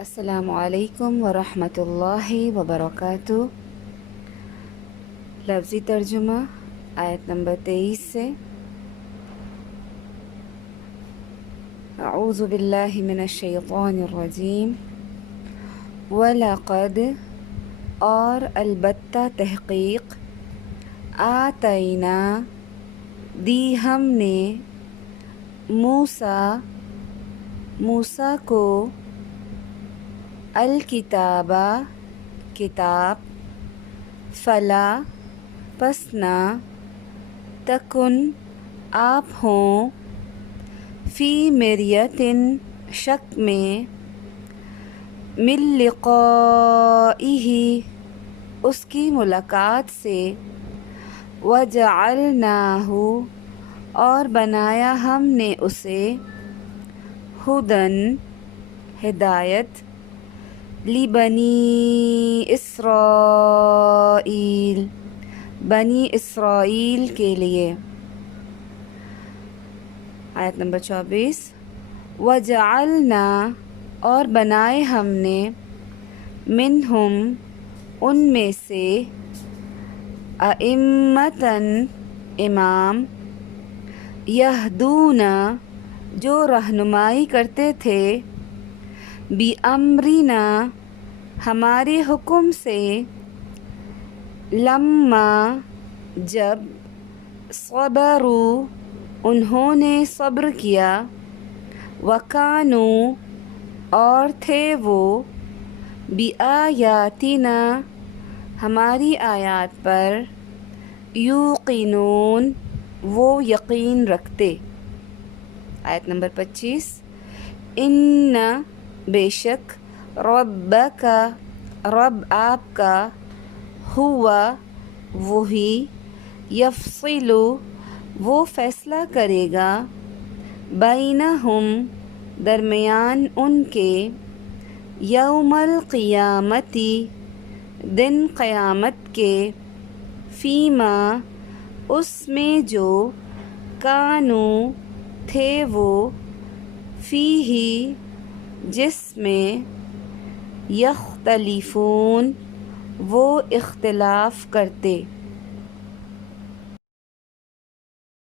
السلام علیکم ورحمۃ اللہ وبرکاتہ۔ لفظی ترجمہ آیت نمبر 23 سے۔ اعوذ باللہ من الشیطان الرجیم۔ وَلَقَدْ اور البتہ تحقیق آتینا دی ہم نے موسیٰ کو الکتابہ کتاب فلا پس نہ تکن آپ ہوں فی مریۃ شک میں من لقائہ اس کی ملاقات سے وجعلناہ اور بنایا ہم نے اسے ہدن ہدایت لبنی اسرائیل بنی اسرائیل کے لیے۔ آیت نمبر 24۔ وجعلنا اور بنائے ہم نے منہم ان میں سے ائمۃً امام یہدون جو رہنمائی کرتے تھے بِأَمْرِنَا ہمارے حکم سے لما جب صبروا انہوں نے صبر کیا وَكَانُوا اور تھے وہ بِآیاتِنَا ہماری آیات پر یوقنون وہ یقین رکھتے۔ آیت نمبر 25۔ ان بے شک ربک رب آپ کا ہوا وہی یفصل وہ فیصلہ کرے گا بینہم درمیان ان کے یوم القیامتی دن قیامت کے فیما اس میں جو کانوا تھے وہ فیہ جس میں یختلفون وہ اختلاف کرتے۔